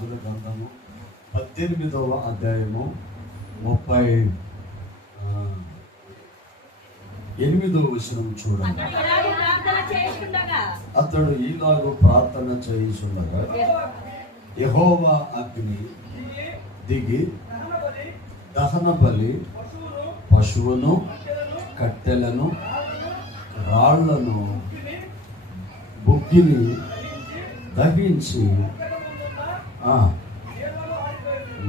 రాజుల గ్రంథము 18వ అధ్యాయము 38వ వచనం చూడండి. అతడు ఈలాగు ప్రార్థన చేయుచుండగా యెహోవా అగ్ని దిగి దహన బలి, పశువును, కట్టెలను, రాళ్లను, బుగ్గిని దహించి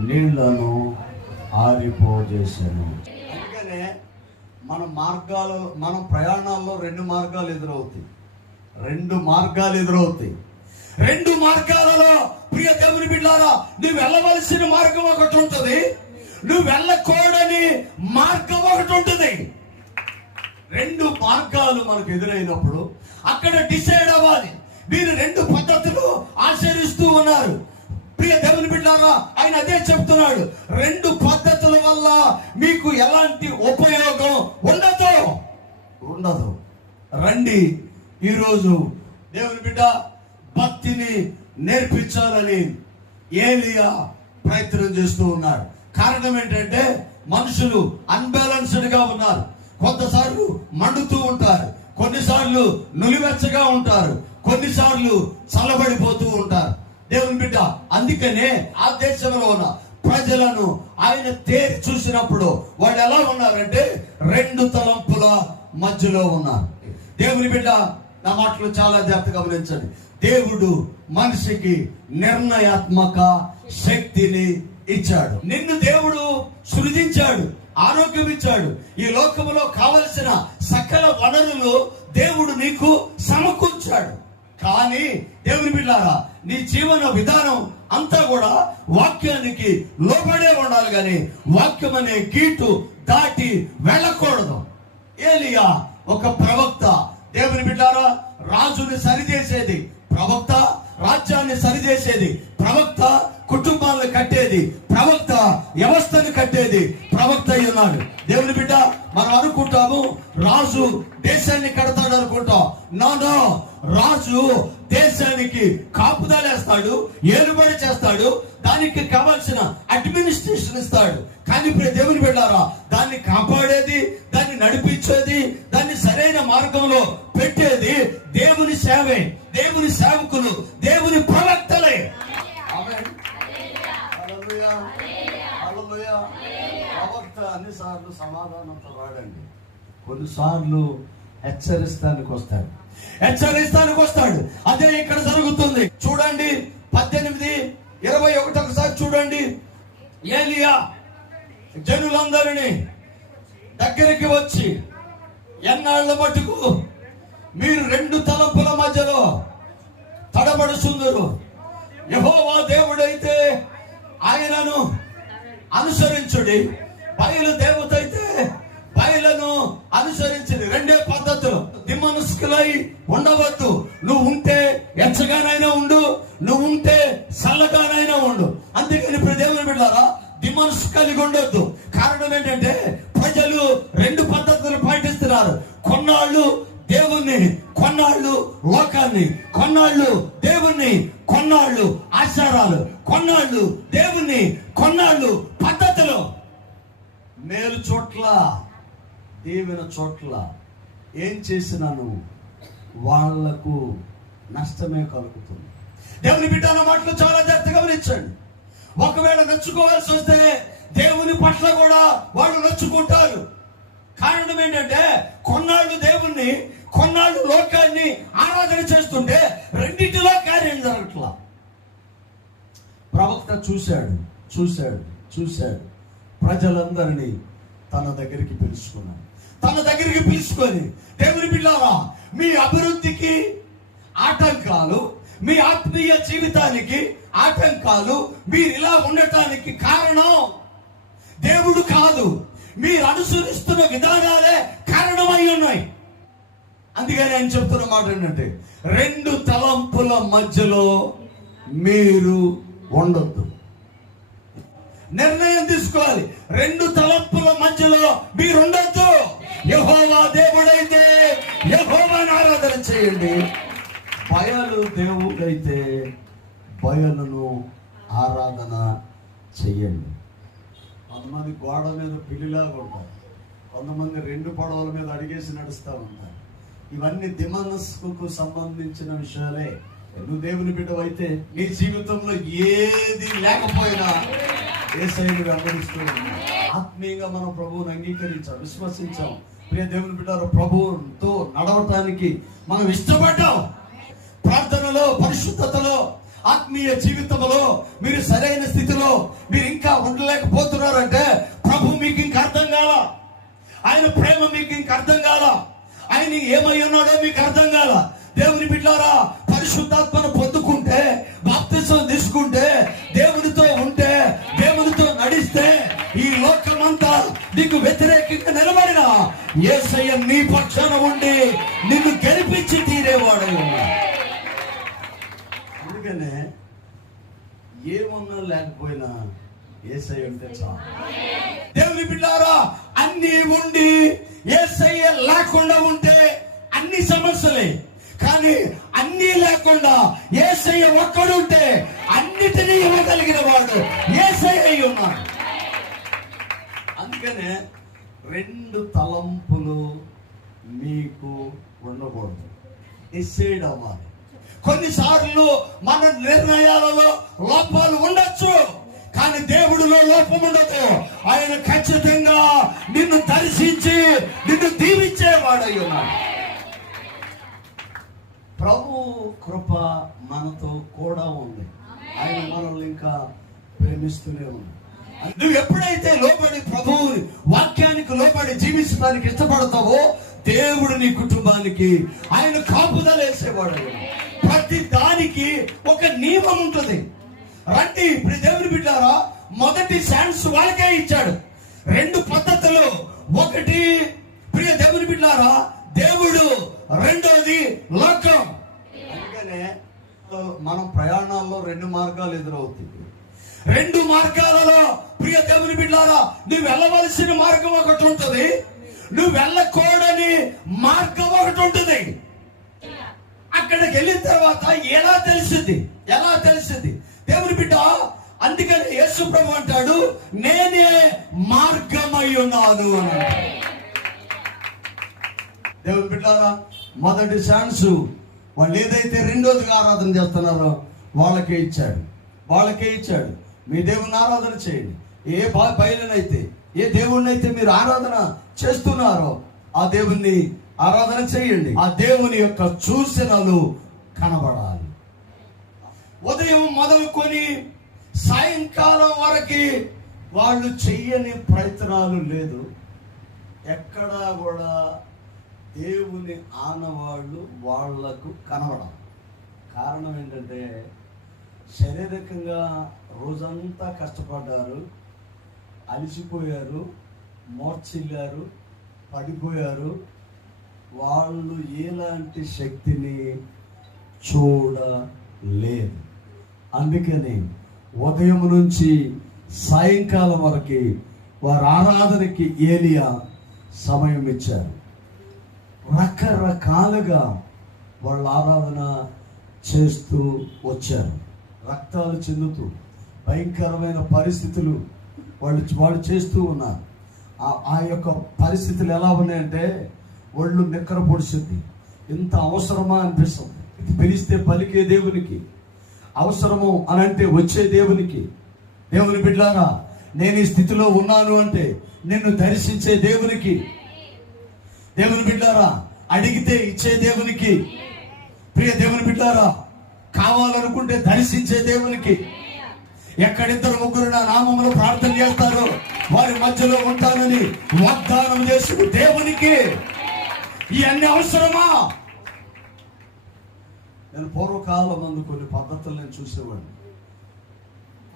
నీళ్లను ఆరిపోజేశాను. అందుకనే మన ప్రయాణాల్లో రెండు మార్గాలు ఎదురవుతాయి. రెండు మార్గాలలో ప్రియ దేవుని బిడ్డలారా, నువ్వు వెళ్ళవలసిన మార్గం ఒకటి ఉంటుంది, నువ్వు వెళ్ళకూడని మార్గం ఒకటి ఉంటుంది. రెండు మార్గాలు మనకు ఎదురైనప్పుడు అక్కడ డిసైడ్ అవ్వాలి. మీరు రెండు పద్ధతులు ఆచరిస్తూ ఉన్నారు. ప్రియ దేవుని బిడ్డలారా, ఆయన అదే చెప్తున్నాడు, రెండు పద్ధతుల వల్ల మీకు ఎలాంటి ఉపయోగం ఉండదు. రండి, ఈరోజు దేవుని బిడ్డ భక్తిని నేర్పించాలని ఏలియా ప్రయత్నం చేస్తూ ఉన్నాడు. కారణం ఏంటంటే మనుషులు అన్బ్యాలెన్స్డ్ గా ఉన్నారు. కొంతసార్లు మండుతూ ఉంటారు, కొన్నిసార్లు నులివెచ్చగా ఉంటారు, కొన్నిసార్లు చల్లబడిపోతూ ఉంటారు. దేవుని బిడ్డ అందుకనే ఆ దేశంలో ఉన్న ప్రజలను ఆయన తేరి చూసినప్పుడు వాళ్ళు ఎలా ఉన్నారంటే రెండు తలంపుల మధ్యలో ఉన్నారు. దేవుని బిడ్డ నా మాటలు చాలా జాగ్రత్తగా గమనించండి. దేవుడు మనిషికి నిర్ణయాత్మక శక్తిని ఇచ్చాడు. నిన్ను దేవుడు సృజించాడు, ఆరోగ్యం ఇచ్చాడు. ఈ లోకములో కావలసిన సకల వనరులు దేవుడు నీకు సమకూర్చాడు. కానీ దేవుని బిడ్డలారా, నీ జీవన విధానం అంతా కూడా వాక్యానికి లోబడే ఉండాలి, కానీ వాక్యం అనే గీటు దాటి వెళ్ళకూడదు. ఏలియా ఒక ప్రవక్త. దేవుని బిడ్డలారా, రాజుని సరిచేసేది ప్రవక్త, రాజ్యాన్ని సరిచేసేది ప్రవక్త, కుటుంబాలను కట్టేది ప్రవక్త, వ్యవస్థను కట్టేది ప్రవక్త అయి ఉన్నాడు. దేవుని బిడ్డ, మనం అనుకుంటాము రాజు దేశాన్ని కడతాడు అనుకుంటాం. నో, రాజు దేశానికి కాపుదలేస్తాడు, ఏలుబడి చేస్తాడు, దానికి కావాల్సిన అడ్మినిస్ట్రేషన్ ఇస్తాడు. కానీ ఇప్పుడు దేవుని బిడ్డారా, దాన్ని కాపాడేది, దాన్ని నడిపించేది, దాన్ని సరైన మార్గంలో పెట్టేది దేవుని సేవే, దేవుని సేవకులు, దేవుని ప్రవక్తలే. ప్రవక్త అన్నిసార్లు సమాధానంతో రాడండి, కొన్నిసార్లు హెచ్చరిస్తానికి వస్తాడు. అదే ఇక్కడ జరుగుతుంది. చూడండి 18:21 ఒకసారి చూడండి. ఏలియా జనులందరినీ దగ్గరికి వచ్చి, ఎన్నాళ్ళ మటుకు మీరు రెండు తలంపుల మధ్యలో తడబడుచుందురు? యెహోవా దేవుడైతే ఆయనను అనుసరించుడి, బయలు దేవత అయితే బయలను అనుసరించింది. రెండే పద్ధతులు. దిమ్మనస్కులై ఉండవద్దు. నువ్వు ఉంటే ఎచ్చగానైనా ఉండు, నువ్వు ఉంటే చల్లగానైనా ఉండు. అందుకని ఇప్పుడు దేవుని బిడ్డలారా, దిమ్మనస్సు కలిగి ఉండొద్దు. కారణం ఏంటంటే ప్రజలు రెండు పద్ధతులు పాటిస్తున్నారు. కొన్నాళ్ళు దేవుణ్ణి, కొన్నాళ్ళు లోకాన్ని, కొన్నాళ్ళు దేవుణ్ణి, కొన్నాళ్ళు ఆచారాలు, కొన్నాళ్ళు దేవుణ్ణి, కొన్నాళ్ళు పద్ధతులు. మేలు చోట్ల, దీవెన చోట్ల ఏం చేసినాను వాళ్లకు నష్టమే కలుగుతుంది. దేవుని బిడ్డ అన్న మాటలు చాలా జాగ్రత్తగా గమనించండి. ఒకవేళ నచ్చుకోవాల్సి వస్తే దేవుని పట్ల కూడా వాళ్ళు నచ్చుకుంటారు. కారణం ఏంటంటే కొన్నాళ్ళు దేవుణ్ణి, కొన్నాళ్ళు లోకాన్ని ఆరాధన చేస్తుంటే రెండింటిలో కార్యం జరగట్లా. ప్రవక్త చూశాడు ప్రజలందరినీ తన దగ్గరికి పిలుచుకొని, దేవుని బిడ్డలారా, మీ అభివృద్ధికి ఆటంకాలు, మీ ఆత్మీయ జీవితానికి ఆటంకాలు, మీరు ఇలా ఉండటానికి కారణం దేవుడు కాదు, మీరు అనుసరిస్తున్న విధానాలే కారణమై ఉన్నాయి. అందుకని ఆయన చెప్తున్న మాట ఏంటంటే, రెండు తలంపుల మధ్యలో మీరు ఉండొద్దు. నిర్ణయం తీసుకోవాలి. రెండు తలంపుల మధ్యలో మీరు ఉండొద్దు. యెహోవా దేవుడైతే యెహోవాను ఆరాధన చేయండి, బయలు దేవుడైతే బయలును ఆరాధన చెయ్యండి. కొంతమంది గోడ మీద పిల్లిలాగా ఉంటారు, కొంతమంది 2 పడవల మీద అడిగేసి నడుస్తూ ఉంటారు. ఇవన్నీ దిమనస్సుకు సంబంధించిన విషయాలే. నువ్వు దేవుని బిడ్డవైతే నీ జీవితంలో ఏది లేకపోయినా యేసయ్యను వెంబడిస్తూ ఆత్మీయంగా మనం ప్రభువుని అంగీకరించాం, విశ్వసించాం. ప్రియ దేవుని బిడ్డలు, ప్రభువుతో నడవటానికి మనం ఇష్టపడ్డాం. ప్రార్థనలో, పరిశుద్ధతలో, ఆత్మీయ జీవితంలో మీరు సరైన స్థితిలో మీరు ఇంకా ఉండలేకపోతున్నారంటే ప్రభు మీకు ఇంకా అర్థం కాల, ఆయన ప్రేమ మీకు ఇంకా అర్థం కాల, ఆయన ఏమై ఉన్నాడో మీకు అర్థం కాల. దేవుని బిడ్డలారా, పరిశుద్ధాత్మను పొందుకుంటే, బాప్తిసం తీసుకుంటే, దేవునితో ఉంటే, దేవునితో నడిస్తే ఈ లోకమంతా నీకు వ్యతిరేకంగా నిలబడిన యేసయ్య నీ పక్షాన ఉండి నిన్ను గెలిపించి తీరేవాడు. అందుకనే ఏమున్నా లేకపోయినా యేసయ్య ఉంటే చాలు. దేవుని బిడ్డలారా, అన్ని ఉండి యేసయ్య లేకుండా ఉంటే అన్ని సమస్యలే. కానీ అన్ని లేకుండా యేసయ్య ఒక్కడుంటే అన్నిటినీ ఇవ్వగలిగిన వాడు యేసయ్య ఉన్నాడు. అందుకనే 2 తలంపులు మీకు ఉండకూడదు, డిసైడ్ అవ్వాలి. కొన్నిసార్లు మన నిర్ణయాలలో లోపాలు ఉండొచ్చు, కానీ దేవుడిలో లోపం ఉండదు. ఆయన ఖచ్చితంగా నిన్ను దర్శించి నిన్ను దీవించేవాడై ఉన్నాడు. ప్రభు కృప మనతో కూడా ఉంది. ఆయన మనల్ని ఇంకా ప్రేమిస్తూనే ఉంది. నువ్వు ఎప్పుడైతే లోబడి ప్రభు వాక్యానికి లోబడి జీవించడానికి ఇష్టపడతావో దేవుడు నీ కుటుంబానికి ఆయన కాపుదల వేసేవాడు. ప్రతి దానికి ఒక నియమం ఉంటుంది. రండి ఇప్పుడు దేవుని బిడ్డారా, మొదటి ఛాన్స్ వాళ్ళకే ఇచ్చాడు. 2 పద్ధతులు. ఒకటి ప్రియ దేవుని బిడ్డారా దేవుడు, రెండోది లోకం. అందుకనే మనం ప్రయాణాల్లో 2 మార్గాలు ఎదురవుతాయి. 2 మార్గాలలో ప్రియ దేవుని బిడ్డారా నువ్వు వెళ్ళవలసిన మార్గం ఒకటి ఉంటుంది, నువ్వు వెళ్ళకూడని మార్గం ఒకటి ఉంటుంది. అక్కడికి వెళ్ళిన తర్వాత ఎలా తెలిసింది దేవుని బిడ్డ? అందుకని యేసు ప్రభు అంటాడు, నేనే మార్గమై ఉన్నాను అని. దేవుని బిడ్డారా, మొదటి ఛాన్స్ వాళ్ళు ఏదైతే రెండోదిగా ఆరాధన చేస్తున్నారో వాళ్ళకే ఇచ్చాడు. మీ దేవుని ఆరాధన చేయండి. ఏ బయలునైతే, ఏ దేవుణ్ణైతే మీరు ఆరాధన చేస్తున్నారో ఆ దేవుణ్ణి ఆరాధన చేయండి. ఆ దేవుని యొక్క సూచనలు కనబడాలి. ఉదయం మొదలుకొని సాయంకాలం వరకు వాళ్ళు చెయ్యని ప్రయత్నాలు లేదు. ఎక్కడా కూడా దేవుని ఆనవాళ్ళు వాళ్లకు కనబడాలి. కారణం ఏంటంటే శారీరకంగా రోజంతా కష్టపడ్డారు, అలసిపోయారు, మోర్చిల్లారు, పడిపోయారు. వాళ్ళు ఎలాంటి శక్తిని చూడలేదు. అందుకని ఉదయం నుంచి సాయంకాలం వరకు వారి ఆరాధనకి ఏలియా సమయం ఇచ్చారు. రకరకాలుగా వాళ్ళ ఆరాధన చేస్తూ వచ్చారు. రక్తాలు చెందుతూ భయంకరమైన పరిస్థితులు వాళ్ళు చేస్తూ ఉన్నారు. ఆ యొక్క పరిస్థితులు ఎలా ఉన్నాయంటే ఒళ్ళు నిక్కర పొడిచింది. ఇంత అవసరమా అనిపిస్తుంది. ఇది పిలిస్తే పలికే దేవునికి, అవసరము అని అంటే వచ్చే దేవునికి. దేవుని బిడ్డలారా, నేను ఈ స్థితిలో ఉన్నాను అంటే నిన్ను దర్శించే దేవునికి. దేవుని బిడ్డలారా, అడిగితే ఇచ్చే దేవునికి. ప్రియ దేవుని బిడ్డలారా, కావాలనుకుంటే దర్శించే దేవునికి. ఎక్కడిద్దరు ముగ్గురు నా నామములో ప్రార్థన చేస్తారో వారి మధ్యలో ఉంటానని వాగ్దానం చేసిన దేవునికి ఇవన్నీ అవసరమా? నేను పూర్వకాలం ముందు కొన్ని పద్ధతులు నేను చూసేవాడిని.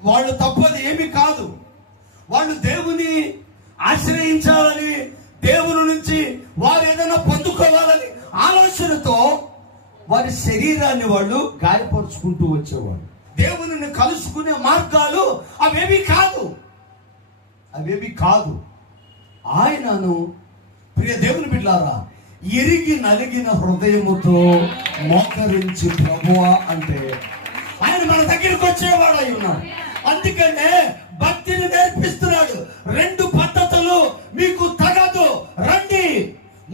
వాళ్ళు తప్పది ఏమీ కాదు. వాళ్ళు దేవుని ఆశ్రయించాలని, దేవుని నుంచి వారు ఏదైనా పొందుకోవాలని ఆలోచనతో వారి శరీరాన్ని వాళ్ళు గాయపరుచుకుంటూ వచ్చేవాళ్ళు. దేవుని కలుసుకునే మార్గాలు అవేవి కాదు. ఆయనను ప్రియ దేవుని బిడ్డలారా ఎరిగి నలిగిన హృదయముతో మోకరించి ప్రభువా అంటే ఆయన మన దగ్గరికి వచ్చేవాడు అయి ఉన్నాడు. అందుకనే భక్తిని నేర్పిస్తున్నాడు. 2 పద్ధతులు మీకు తగదు, రండి.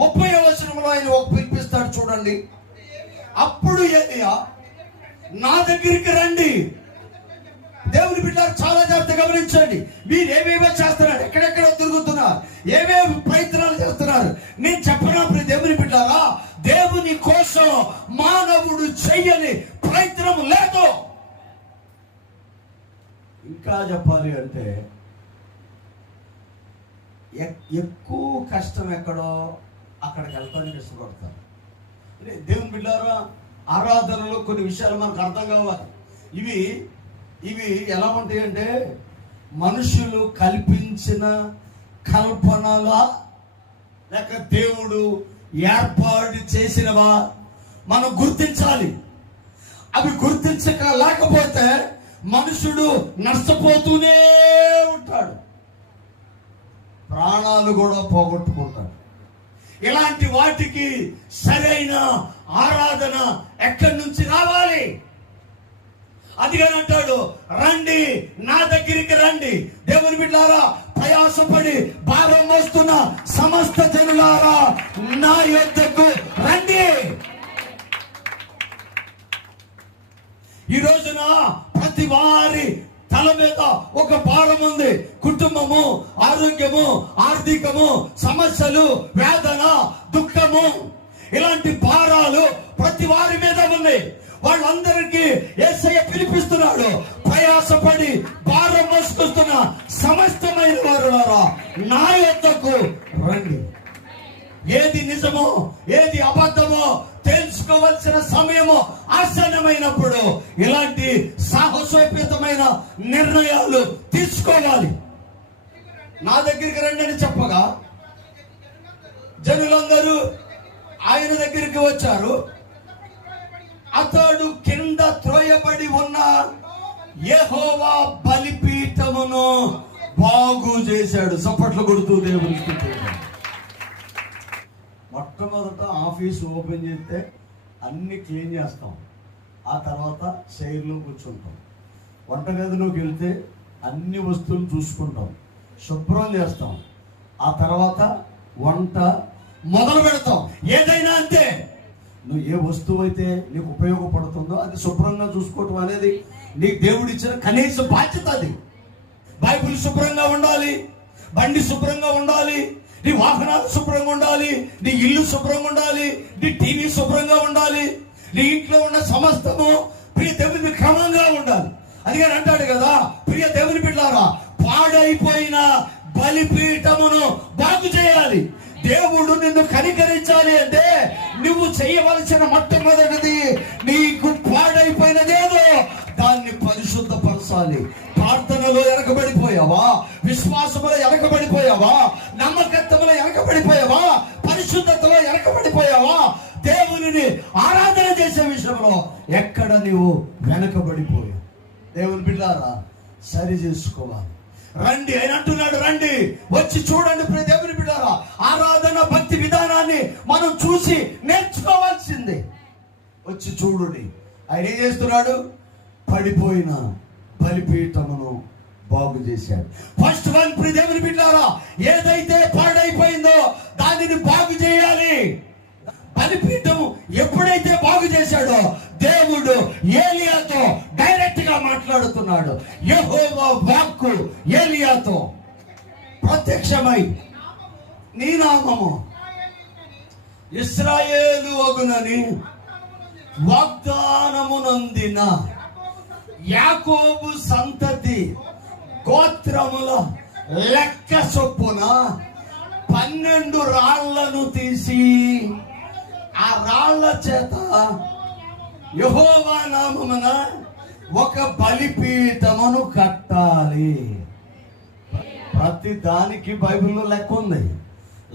30వ వచనంలో ఆయన ఒక పిలిపిస్తాడు చూడండి. అప్పుడు ఏలియా నా దగ్గరికి రండి. దేవుని బిడ్డలు చాలా జాగ్రత్త గమనించండి. మీరు ఏమేమో చేస్తున్నారు, ఎక్కడెక్కడ తిరుగుతున్నారు, ఏమేమి ప్రయత్నాలు చేస్తున్నారు. నేను చెప్పినప్పుడు దేవుని బిడ్డారా, దేవుని కోసం మానవుడు చెయ్యని ప్రయత్నం లేదు. ఇంకా చెప్పాలి అంటే ఎక్కువ కష్టం ఎక్కడో అక్కడికి వెళ్తానికి ఇష్టపడతారు. దేవుని బిడ్డారా, ఆరాధనలో కొన్ని విషయాలు మనకు అర్థం కావాలి. ఇవి ఎలా ఉంటాయి అంటే మనుషులు కల్పించిన కల్పనలా లేక దేవుడు ఏర్పాటు చేసినవా మనం గుర్తించాలి. అవి గుర్తించక లేకపోతే మనుషుడు నష్టపోతూనే ఉంటాడు, ప్రాణాలు కూడా పోగొట్టుకుంటాడు. ఇలాంటి వాటికి సరైన ఆరాధన ఎక్కడి నుంచి రావాలి? అదిగాని అంటాడు, రండి నా దగ్గరికి రండి. దేవుని బిడ్డలారా, ప్రయాసపడి భారం మోస్తున్న సమస్త జనులారా నా యొద్దకు రండి. ఈ రోజున ప్రతి వారి తల మీద ఒక భారం ఉంది. కుటుంబము, ఆరోగ్యము, ఆర్థికము, సమస్యలు, వేదన, దుఃఖము, ఇలాంటి భారాలు ప్రతి వారి మీద ఉన్నాయి. వాళ్ళందరికీ యేసయ్య పిలిపిస్తున్నాడు, ప్రయాసపడి భారం మోసుకొస్తున్న సమస్తమైన వారులారా నా యొద్దకు రండి. ఏది నిజమో ఏది అబద్ధమో తెలుసుకోవాల్సిన సమయము ఆసన్నమైనప్పుడు ఇలాంటి సాహసోపేతమైన నిర్ణయాలు తీసుకోవాలి. నా దగ్గరికి రండి అని చెప్పగా జనులందరూ ఆయన దగ్గరికి వచ్చారు. అతడు కింద త్రోయబడి ఉన్న యెహోవా బలిపీఠమును బాగు చేశాడు. చప్పట్లు కొడుతూ దేవుని స్తుతించాడు. మొట్టమొదట ఆఫీస్ ఓపెన్ చేస్తే అన్ని క్లీన్ చేస్తాం, ఆ తర్వాత చైర్లో కూర్చుంటాం. వంటగదిలోకి వెళ్తే అన్ని వస్తువులు చూసుకుంటాం, శుభ్రం చేస్తాం, ఆ తర్వాత వంట మొదలు పెడతాం. ఏదైనా అంతే, నువ్వు ఏ వస్తువు అయితే నీకు ఉపయోగపడుతుందో అది శుభ్రంగా చూసుకోవటం అనేది నీకు దేవుడు ఇచ్చిన కనీస బాధ్యత. అది బైబిల్ శుభ్రంగా ఉండాలి, బండి శుభ్రంగా ఉండాలి, నీ వాహనాలు శుభ్రంగా ఉండాలి, నీ ఇల్లు శుభ్రంగా ఉండాలి, నీ టీవీ శుభ్రంగా ఉండాలి, నీ ఇంట్లో ఉన్న సమస్తము ప్రియ దేవుని క్రమంగా ఉండాలి. అందుకని అంటాడు కదా, ప్రియ దేవుని బిడ్డలారా, పాడైపోయిన బలిపీఠమును బాగు చేయాలి. దేవుడు నిన్ను కనికరించాలి అంటే నువ్వు చేయవలసిన మొట్టమొదటిది, నీకు పాడైపోయినదేదో దాన్ని పరిశుద్ధపరచాలి. ప్రార్థనలో వెనకబడిపోయావా, విశ్వాసములో వెనకబడిపోయావా, నమ్మకత్వంలో వెనకబడిపోయావా, పరిశుద్ధతలో వెనకబడిపోయావా, దేవుని ఆరాధన చేసే విషయంలో ఎక్కడ నీవు వెనకబడిపోయావు? దేవుని బిడ్డలారా, సరి చేసుకోవాలి. రండి ఆయన అంటున్నాడు, రండి వచ్చి చూడండి. ప్రియ దేవుని బిడ్డలారా, ఆరాధన భక్తి విధానాన్ని మనం చూసి నేర్చుకోవాల్సిందే. వచ్చి చూడండి. ఆయన ఏం చేస్తున్నాడు? పడిపోయిన బలిపీఠమును బాగు చేశాడు. ఫస్ట్ వన్, ప్రియ దేవుని బిడ్డలారా, ఏదైతే పాడైపోయిందో దానిని బాగు చేయాలి. బలిపీఠం ఎప్పుడైతే బాగు చేశాడో దేవుడు ఏలియాతో డైరెక్ట్ గా మాట్లాడుతున్నాడు. యెహోవా వాక్కు ఏలియాతో ప్రత్యక్షమై, నీ నామము ఇశ్రాయేలు అగునని వాగ్దానమునందిన యాకోబు సంతతి గోత్రముల లెక్క చొప్పున 12 రాళ్లను తీసి ఆ రాళ్ల చేత యెహోవా నామమున ఒక బలిపీఠమును కట్టాలి. ప్రతి దానికి బైబిల్లో లెక్క ఉంది.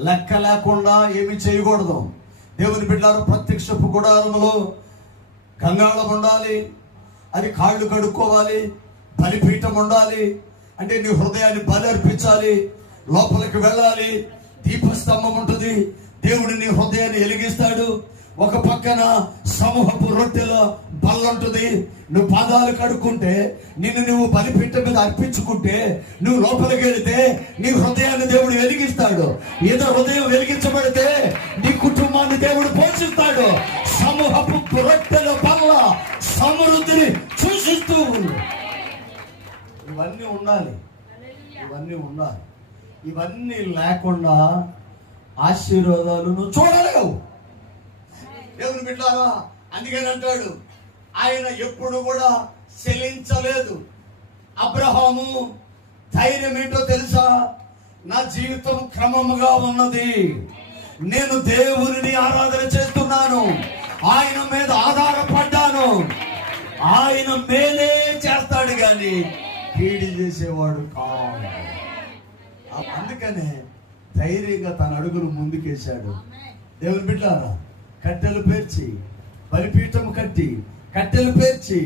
లెక్క లేకుండా ఏమి చేయకూడదు. దేవుని బిడ్డలారా, ప్రత్యక్షపు గుడారములో గంగాళం ఉండాలి, అది కాళ్ళు కడుక్కోవాలి, బలిపీఠం ఉండాలి. అంటే నీ హృదయాన్ని బలి అర్పించాలి, లోపలికి వెళ్ళాలి, దీపస్తంభం ఉంటుంది, దేవుడు నీ హృదయాన్ని వెలిగిస్తాడు, ఒక పక్కన సమూహపు రొట్టెలో బల్లుంటుంది. నువ్వు పాదాలు కడుక్కుంటే, నిన్ను నువ్వు బలిపీఠం మీద అర్పించుకుంటే, నువ్వు లోపలికి వెళితే నీ హృదయాన్ని దేవుడు వెలిగిస్తాడు. ఏదో హృదయం వెలిగించబడితే నీ కుటుంబాన్ని దేవుడు పోషిస్తాడు. సమూహపు రొట్టెల బల్ల సమృద్ధిని సూచిస్తూ ఉంది. ఇవన్నీ ఉండాలి, ఇవన్నీ ఉండాలి. ఇవన్నీ లేకుండా ఆశీర్వాదాలు నువ్వు చూడలేవు. దేవుని బిడ్డలారా, అందుకని అంటాడు, ఆయన ఎప్పుడు కూడా చెల్లించలేదు. అబ్రహాము ధైర్యం ఏంటో తెలుసా? నా జీవితం క్రమముగా ఉన్నది, నేను దేవుని ఆరాధన చేస్తున్నాను, ఆయన మీద ఆధారపడ్డాను, ఆయన మేలే చేస్తాడు కానీ కీడి చేసేవాడు కాదు. అందుకనే ధైర్యంగా తన అడుగులు ముందుకేశాడు. దేవుని బిడ్డలారా, కట్టెలు పేర్చి, బలిపీఠం కట్టి, కట్టెలు పేర్చి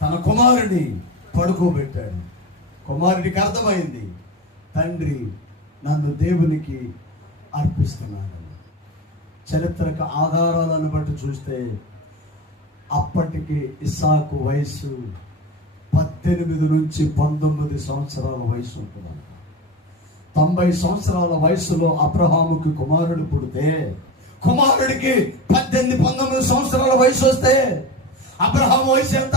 తన కుమారుని పడుకోబెట్టాడు. కుమారుడికి అర్థమైంది, తండ్రి నన్ను దేవునికి అర్పిస్తున్నాడు. చరిత్రకు ఆధారాలను బట్టి చూస్తే అప్పటికి ఇస్సాకు వయసు 18 నుంచి 19 సంవత్సరాల వయసు ఉంటుంది. 90 సంవత్సరాల వయసులో అబ్రహాముకి కుమారుడు పుడితే, కుమారుడికి 18-19 సంవత్సరాల వయసు వస్తే, అబ్రహాం వయసు ఎంత?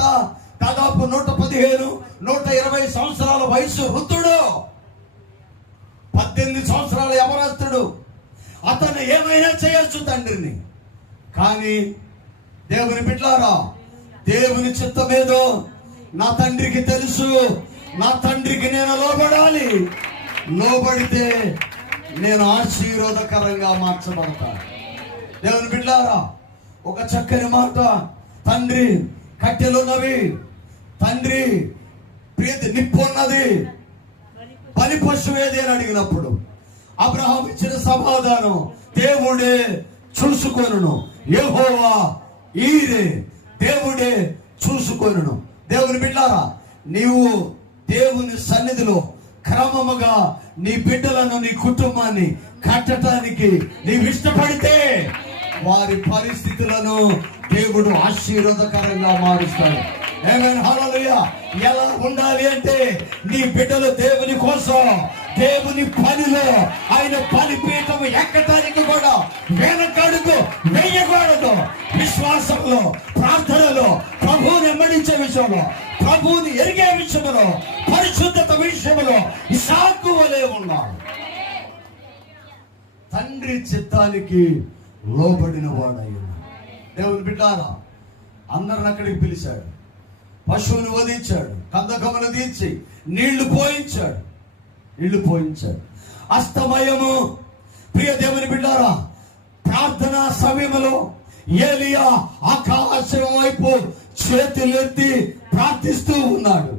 దాదాపు 115-120 సంవత్సరాల వయసు వృద్ధుడు. 18 సంవత్సరాల యవనస్తుడు. అతను ఏమైనా చేయొచ్చు తండ్రిని. కానీ దేవుని బిడ్డలారా, దేవుని చిత్తమేదో నా తండ్రికి తెలుసు. నా తండ్రికి నేను లోబడాలి. లోబడితే నేను ఆశీర్వాదకరంగా మార్చబడతాను. దేవుని బిడ్డలారా, ఒక చక్కని మాట, తండ్రి కట్టెలున్నవి, తండ్రి ప్రీతి నిప్పున్నది, బలి పశువు ఏది అని అడిగినప్పుడు అబ్రహాం ఇచ్చిన సమాధానం, దేవుడే చూసుకొనును, యెహోవా ఈరే, దేవుడే చూసుకొనును. దేవుని బిడ్డలారా, నీవు దేవుని సన్నిధిలో క్రమముగా నీ బిడ్డలను, నీ కుటుంబాన్ని కట్టడానికి నీవు ఇష్టపడితే వారి పరిస్థితులను దేవుడు ఆశీర్వాదకరంగా మారుస్తాడు. ఆమేన్, హల్లెలూయా. ఎలా ఉండాలి అంటే, నీ బిడ్డలు దేవుని కోసం, దేవుని పనిలో, ఆయన బలిపీఠం ఎక్కడానికి కూడా వెనకడుగు వేయకూడదు. విశ్వాసంలో, ప్రార్థనలో, ప్రభువుని వెంబడించే విషయంలో, ప్రభువుని ఎరిగే విషయంలో, పరిశుద్ధత విషయంలో ఇస్సాకు వలె ఉన్నాడు. తండ్రి చిత్తానికి లోబడిన వాడయ్యాడు. దేవుని బిడ్డలారా, అందరిని అక్కడికి పిలిచాడు, పశువుని వధించాడు, కందకములు తీర్చి నీళ్లు పోయించాడు. అస్తమయము, ప్రియ దేవుని బిడ్డలారా, ప్రార్థనా సమయంలో ఏలియా ఆకాశం వైపు చేతులెత్తి ప్రార్థిస్తూ ఉన్నాడు.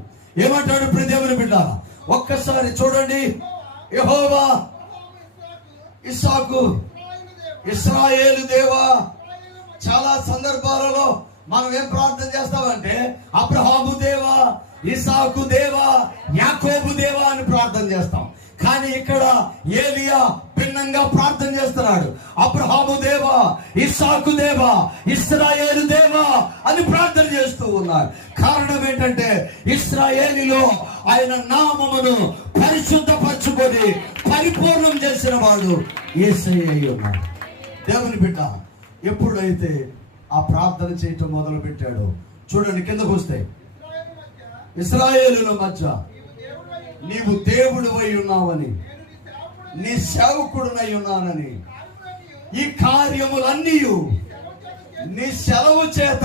ఏమంటాడు ప్రియ దేవుని బిడ్డలారా? ఒక్కసారి చూడండి. యెహోవా ఇస్సాకు, ఇశ్రాయేలు దేవా. చాలా సందర్భాలలో మనం ఏం ప్రార్థన చేస్తామంటే, అబ్రహాము దేవా, ఇస్సాకు దేవా, యాకోబు దేవా అని ప్రార్థన చేస్తాం. కానీ ఇక్కడ ఏలియా భిన్నంగా ప్రార్థన చేస్తున్నాడు. అబ్రహాము దేవా, ఇస్సాకు దేవా, ఇశ్రాయేలు దేవా అని ప్రార్థన చేస్తూ ఉన్నారు. కారణం ఏంటంటే, ఇశ్రాయేలులో ఆయన నామమును పరిశుద్ధపరచుకొని పరిపూర్ణం చేసిన వాడు యేసయ్య అయి ఉన్నాడు. దేవుని బిడ్డ ఎప్పుడైతే ఆ ప్రార్థన చేయటం మొదలు పెట్టాడో, చూడండి కిందకు వస్తే, ఇశ్రాయేలుల మధ్య నీవు దేవుడు అయి ఉన్నావని, నీ సేవకుడునై ఉన్నానని, ఈ కార్యములన్నీ నీ సెలవు చేత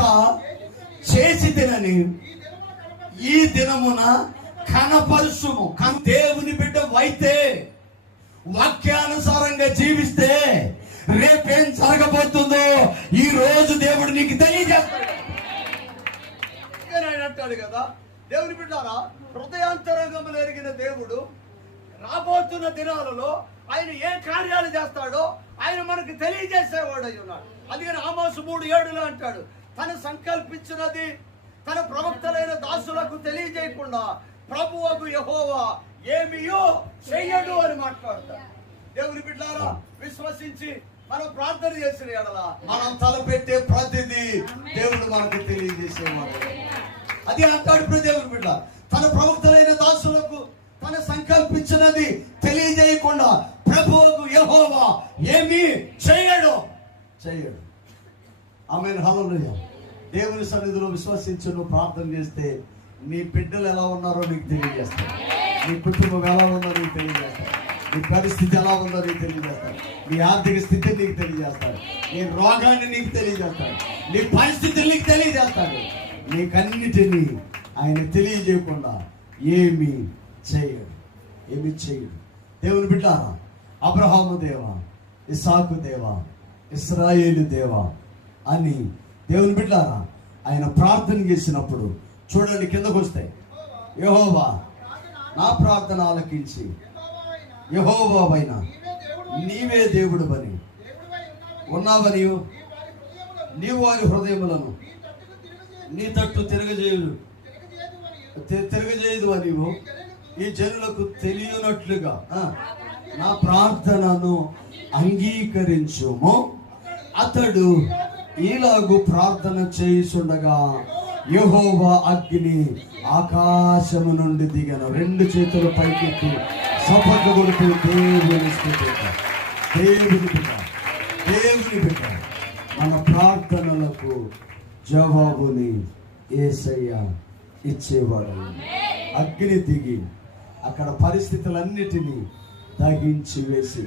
చేసి తినని ఈ దినమున కనపరుచుము. దేవుని బిడ్డ అయితే, వాక్యానుసారంగా జీవిస్తే రేపేం జరగబోతుందో ఈ రోజు దేవుడు నీకు తెలియజేస్తాడు. అంటాడు కదా, దేవుని బిడ్డారా, హృదయాంతరంగములు ఎరిగిన దేవుడు రాబోతున్న దినాలలో ఆయన ఏ కార్యాలు చేస్తాడో ఆయన మనకు తెలియజేసేవాడు అయి ఉన్నాడు. అందుకని ఆమోసు 3:7 అంటాడు, తను సంకల్పించినది తన ప్రవక్తలైన దాసులకు తెలియజేయకుండా ప్రభువగు యెహోవా ఏమియో చెయ్యడు అని మాట్లాడతాడు. దేవుని బిడ్డలారా, విశ్వసించి మనం ప్రార్థన చేసిన ఎడల మనం తలపెట్టే ప్రతిదీ దేవుడు మనకు తెలియజేసేవాడు. అది అంటాడు ఇప్పుడు దేవుని బిడ్డ, తన ప్రవక్తలైన దాసులకు తన సంకల్పించినది తెలియజేయకుండా ప్రభువుకు యెహోవా ఏమీ చేయడు. ఆమేన్, హల్లెలూయా. దేవుని సన్నిధిలో విశ్వసించి నువ్వు ప్రార్థన చేస్తే నీ బిడ్డలు ఎలా ఉన్నారో నీకు తెలియజేస్తాడు, నీ కుటుంబం ఎలా ఉందో నీకు తెలియజేస్తాడు, నీ పరిస్థితి ఎలా ఉందో నీకు తెలియజేస్తాడు, నీ ఆర్థిక స్థితిని నీకు తెలియజేస్తాడు, నీ రోగాన్ని నీకు తెలియజేస్తాడు, నీ పరిస్థితిని నీకు తెలియజేస్తాడు. నీకన్నిటినీ ఆయన తెలియజేయకుండా ఏమీ చేయడు. దేవుని బిడ్డారా, అబ్రహాము దేవా, ఇస్సాకు దేవా, ఇశ్రాయేలు దేవా అని దేవుని బిడ్డారా ఆయన ప్రార్థన చేసినప్పుడు చూడండి కిందకు వస్తాయి, యెహోవా నా ప్రార్థన ఆలకించి యెహోవావైన నీవే దేవుడు అని ఉన్నావని నీవు వారి హృదయములను నీ తట్టు తిరగజేయదు అని ఈ జనులకు తెలియనట్లుగా నా ప్రార్థనను అంగీకరించుము. అతడు ఈలాగు ప్రార్థన చేయుచుండగా యెహోవా అగ్ని ఆకాశము నుండి దిగను. రెండు చేతులు పైకెత్తి చప్పట్లు కొడుతూ దేవుని స్తుతిద్దాం. దేవుని బిడ్డ మన ప్రార్థనలకు జవాబుని యేసయ్య ఇచ్చేవాడు. అగ్ని దిగి అక్కడ పరిస్థితులన్నిటినీ దహించి వేసి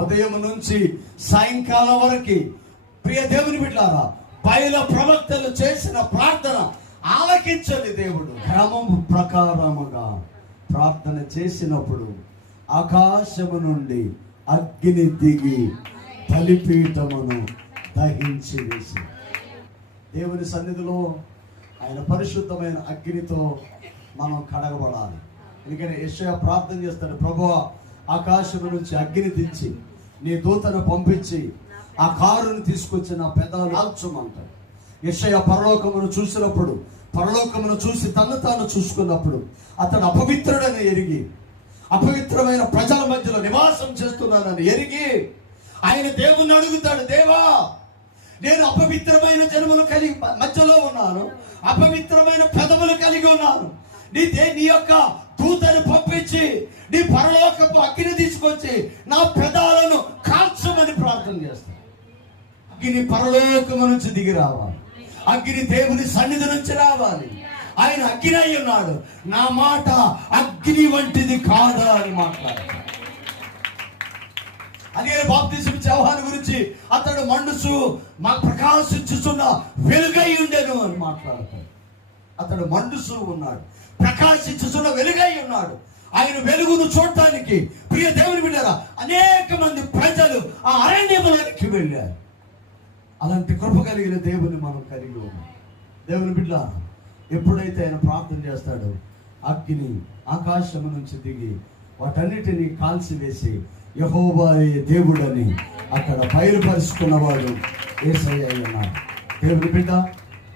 ఉదయం నుంచి సాయంకాలం వరకు ప్రియ దేవుని బిడ్డారా బయలు ప్రవక్తలు చేసిన ప్రార్థన ఆలకించని దేవుడు. క్రమం ప్రకారముగా ప్రార్థన చేసినప్పుడు ఆకాశము నుండి అగ్ని దిగి బలిపీఠమును దహించి వేసి దేవుని సన్నిధిలో ఆయన పరిశుద్ధమైన అగ్నితో మనం కడగబడాలి. ఎందుకంటే యెషయా ప్రార్థన చేస్తాడు, ప్రభువా ఆకాశము నుంచి అగ్ని దించి నీ దూతను పంపించి ఆ కారును తీసుకొచ్చి నా పెదాలు కాల్చమంటాడు. యెషయా పరలోకమును చూసినప్పుడు, పరలోకమును చూసి తను తాను చూసుకున్నప్పుడు అతడు అపవిత్రుడని ఎరిగి అపవిత్రమైన ప్రజల మధ్యలో నివాసం చేస్తున్నానని ఎరిగి ఆయన దేవుణ్ణి అడుగుతాడు, దేవా నేను అపవిత్రమైన జనములు కలిగి మధ్యలో ఉన్నాను, అపవిత్రమైన పెదవులు కలిగి ఉన్నాను, నీ యొక్క దూతను పంపించి నీ పరలోకపు అగ్ని తీసుకొచ్చి నా పెదాలను కాల్చమని ప్రార్థన చేస్తాను. అగ్ని పరలోకము నుంచి దిగి రావాలి, అగ్ని దేవుని సన్నిధి నుంచి రావాలి. ఆయన అగ్ని అయి ఉన్నాడు, నా మాట అగ్ని వంటిది కాదా అని మాట్లాడతాడు. అదే బాప్తిసం యోహాను గురించి అతడు మండుసు మా ప్రకాశించుచున్న వెలుగై ఉండెను అని మాట్లాడతాడు. అతడు మండుసు ఉన్నాడు, ప్రకాశించుచున్న వెలుగై ఉన్నాడు. ఆయన వెలుగును చూడటానికి ప్రియ దేవుని బిడ్డలారా అనేక మంది ప్రజలు ఆ అరణ్యములోకి వెళ్ళారు. అలాంటి కృప కలిగిన దేవుని మనం కలిగి ఉన్నాం. దేవుని బిడ్డలారా ఎప్పుడైతే ఆయన ప్రార్థన చేస్తాడో అగ్ని ఆకాశము నుంచి దిగి వాటన్నిటినీ కాల్చివేసి యెహోవాయే దేవుడని అక్కడ బయలుపరుచుకున్నవాడు యేసయ్య అన్నాడు. దేవుని బిడ్డ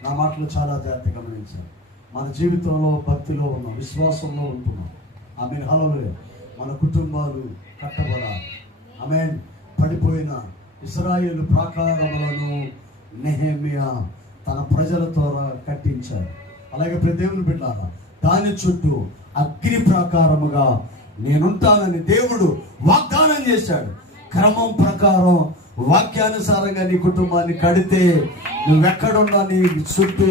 నా మాటలు చాలా జాగ్రత్తగా గమనించాను. మన జీవితంలో భక్తిలో ఉన్నాం, విశ్వాసంలో ఉంటున్నాం. ఆమేన్, హల్లెలూయా. మన కుటుంబాలు కట్టబడాలి. ఆమేన్. పడిపోయిన ఇశ్రాయేలు ప్రాకారములను నెహెమ్యా తన ప్రజల ద్వారా కట్టించాడు. అలాగే ప్రతి దేవుని బిడ్డలారా దాని చుట్టూ అగ్ని ప్రాకారముగా నేనుంటానని దేవుడు వాగ్దానం చేశాడు. క్రమం ప్రకారం వాక్యానుసారంగా నీ కుటుంబాన్ని కడితే నువ్వెక్కడున్నా నీ చుట్టూ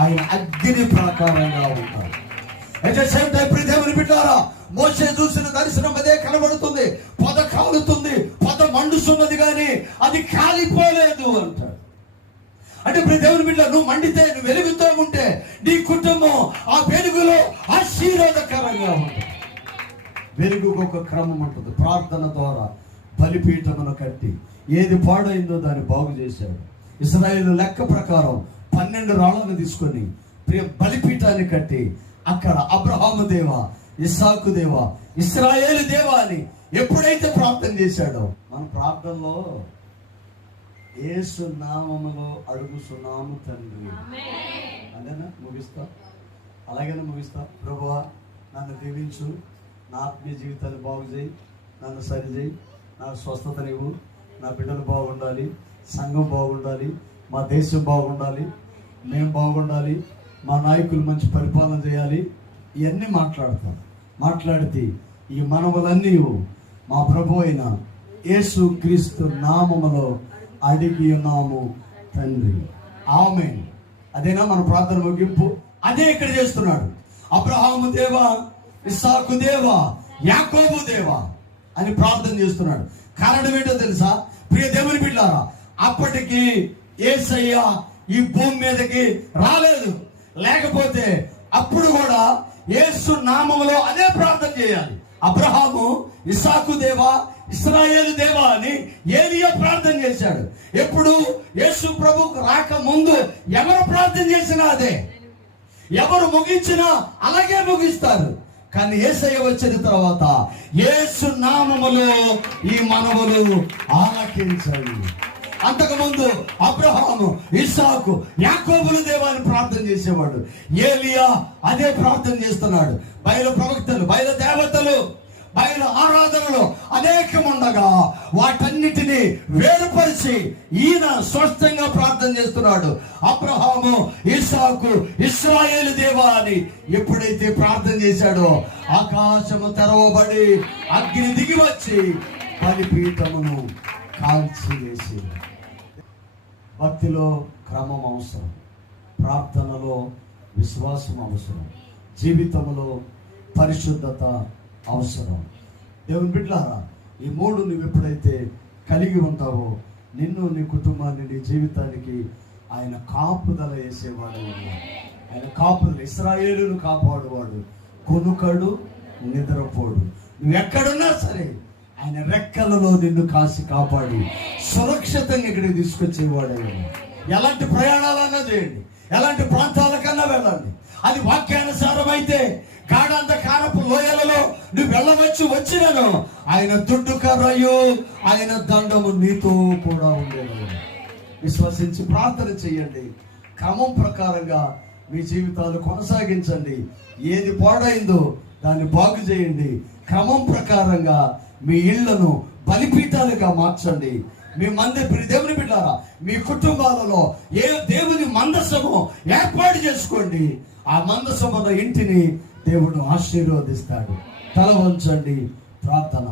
ఆయన అగ్ని ప్రకారంగా ఉంటాడు. అయితే సేమ్ టైం దేవుని బిడ్డారా మోషే చూసిన దర్శనం అదే కనబడుతుంది. పొద కాలుతుంది, పొద మండుతున్నది కానీ అది కాలిపోలేదు అంటాడు. అంటే ఇప్పుడు దేవుని బిడ్డ నువ్వు మండితే, నువ్వు వెలుగుతూ ఉంటే నీ కుటుంబం ఆ వెలుగులో ఆశీర్వాదకరంగా ఉంటుంది. వెలుగుకు ఒక క్రమం ఉంటుంది. ప్రార్థన ద్వారా బలిపీఠమును కట్టి ఏది పాడైందో దాన్ని బాగు చేశాడు. ఇశ్రాయేలు లెక్క ప్రకారం 12 రాళ్లను తీసుకొని బలిపీఠాన్ని కట్టి అక్కడ అబ్రహాము దేవా, ఇస్సాకు దేవా, ఇశ్రాయేలు దేవా అని ఎప్పుడైతే ప్రార్థన చేశాడో మన ప్రార్థనలో యేసు నామములో అడుగుచున్నాము తండ్రి అదేనా ముగిస్తా, అలాగైనా ముగిస్తా. ప్రభువా నన్ను దీవించు, నా ఆత్మీయ జీవితాన్ని బాగు చేయి, నన్ను సరిచేయి, నాకు స్వస్థతనివ్వు, నా బిడ్డలు బాగుండాలి, సంఘం బాగుండాలి, మా దేశం బాగుండాలి, మేము బాగుండాలి, మా నాయకులు మంచి పరిపాలన చేయాలి. ఇవన్నీ మాట్లాడితే ఈ మనవులన్నీ మా ప్రభు అయిన యేసు క్రీస్తు నామములో అడిగి ఉన్నాము తండ్రి, ఆమేన్. అదేనా మన ప్రార్థన ముగింపు? అదే ఇక్కడ చేస్తున్నాడు. అబ్రహాము దేవా, ఇస్సాకు దేవా, యాకోబు దేవా అని ప్రార్థన చేస్తున్నాడు. కారణం ఏంటో తెలుసా ప్రియ దేవుని బిడ్డలారా? అప్పటికి యేసయ్య ఈ భూమి మీదకి రాలేదు. లేకపోతే అప్పుడు కూడా యేసు నామములో అదే ప్రార్థన చేయాలి. అబ్రహాము ఇస్సాకు దేవా, ఇశ్రాయేలు దేవా అని ఏలియా ప్రార్థన చేశాడు. ఎప్పుడు యేసు ప్రభుకు రాక ముందు ఎవరు ప్రార్థన చేసినా అదే, ఎవరు ముగించినా అలాగే ముగిస్తారు. కానీ యేసయ్య వచ్చిన తర్వాత యేసు నామములో ఈ మనవులు ఆలకించాలి. అంతకుముందు అబ్రహాము, ఇస్సాకు, యాకోబుల దేవాన్ని ప్రార్థన చేసేవాడు. ఏలియా అదే ప్రార్థన చేస్తున్నాడు. బయలు ప్రవక్తలు, బయలు దేవతలు, బయలు ఆరాధనలు అనేకం ఉండగా వాటన్నిటినీ వేరుపరిచి ఈయన స్పష్టంగా ప్రార్థన చేస్తున్నాడు. అబ్రహాము, ఇస్సాకు, ఇశ్రాయేలు దేవా అని ఎప్పుడైతే ప్రార్థన చేశాడో ఆకాశము తెరవబడి అగ్ని దిగి వచ్చి బలిపీఠమును కాల్చివేసి. భక్తిలో క్రమం అవసరం, ప్రార్థనలో విశ్వాసం అవసరం, జీవితంలో పరిశుద్ధత అవసరం. దేవుని బిడ్డలారా, ఈ మూడు నువ్వు ఎప్పుడైతే కలిగి ఉంటావో నిన్ను, నీ కుటుంబాన్ని, నీ జీవితానికి ఆయన కాపుదల వేసేవాడు. ఆయన కాపుదల, ఇశ్రాయేలును కాపాడువాడు, కొనుకడు, నిద్రపోడు. నువ్వు ఎక్కడున్నా సరే ఆయన రెక్కలలో నిన్ను కాసి కాపాడి సురక్షితంగా ఇక్కడికి తీసుకొచ్చేవాడు. ఎలాంటి ప్రయాణాలన్నా చేయండి, ఎలాంటి ప్రాంతాలకన్నా వెళ్ళండి. అది వాక్యానుసారం అయితే గాఢాంధకారపు లోయలలో నువ్వు వెళ్ళవచ్చు. వచ్చినను ఆయన దుడ్డు కర్రయు ఆయన దండము నీతో కూడా ఉండేది. విశ్వసించి ప్రార్థన చేయండి. క్రమం ప్రకారంగా మీ జీవితాలు కొనసాగించండి. ఏది పాడైందో దాన్ని బాగు చేయండి. క్రమం ప్రకారంగా మీ ఇళ్లను బలిపీఠాలుగా మార్చండి. మీ దేవుని బిడ్డారా, మీ కుటుంబాలలో ఏ దేవుని మందసము ఏర్పాటు చేసుకోండి. ఆ మందసమున్న ఇంటిని దేవుడు ఆశీర్వదిస్తాడు. తల వంచండి. ప్రార్థన.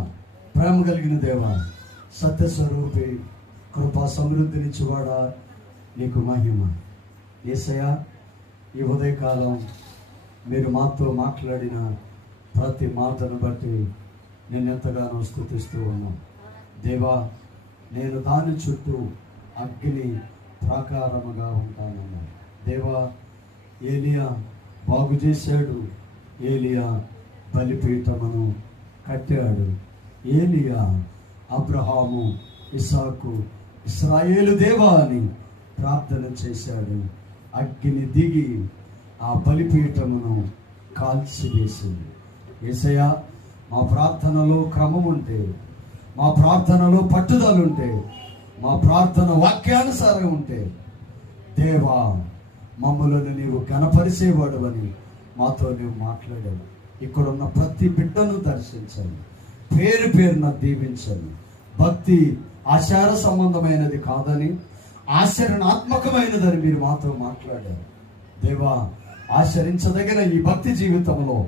ప్రేమ కలిగిన దేవా, సత్యస్వరూపి, కృపా సమృద్ధినిచ్చువాడా, నీకు మహిమ. యేసయ్యా, ఈ ఉదయకాలం మీరు మాతో మాట్లాడిన ప్రతి మాటను బట్టి నేను ఎంతగానో స్తుతిస్తూ ఉన్నాను. దేవా, నేను దాని చుట్టూ అగ్ని ప్రాకారముగా ఉంటానన్నా. దేవా, ఏలియా బాగు చేశాడు, ఏలియా బలిపీఠమును కట్టాడు, ఏలియా అబ్రహాము, ఇస్సాకు, ఇశ్రాయేలు దేవా అని ప్రార్థన చేశాడు. అగ్ని దిగి ఆ బలిపీఠమును కాల్చివేసింది. యేసయ్యా, మా ప్రార్థనలో క్రమం ఉంటే, మా ప్రార్థనలో పట్టుదల ఉంటే, మా ప్రార్థన వాక్యానుసారం ఉంటే, దేవా మమ్మలను నీవు ఘనపరిచేవాడు అని మాతో నీవు మాట్లాడావు. ఇక్కడున్న ప్రతి బిడ్డను దర్శించండి, పేరు పేరున దీవించండి. భక్తి ఆచార సంబంధమైనది కాదని, ఆచరణాత్మకమైనదని మీరు మాతో మాట్లాడారు. దేవా, ఆచరించదగిన ఈ భక్తి జీవితంలో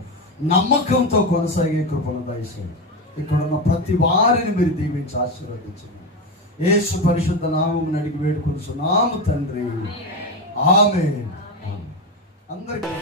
నమ్మకంతో కొనసాగే కృపను దయచేయండి. ఇక్కడున్న ప్రతి వారిని మీరు దీవించి ఆశీర్వదించండి. యేసు పరిశుద్ధ నామమున అడిగి వేడుకొనుచున్నాము తండ్రి, ఆమేన్. అందరికీ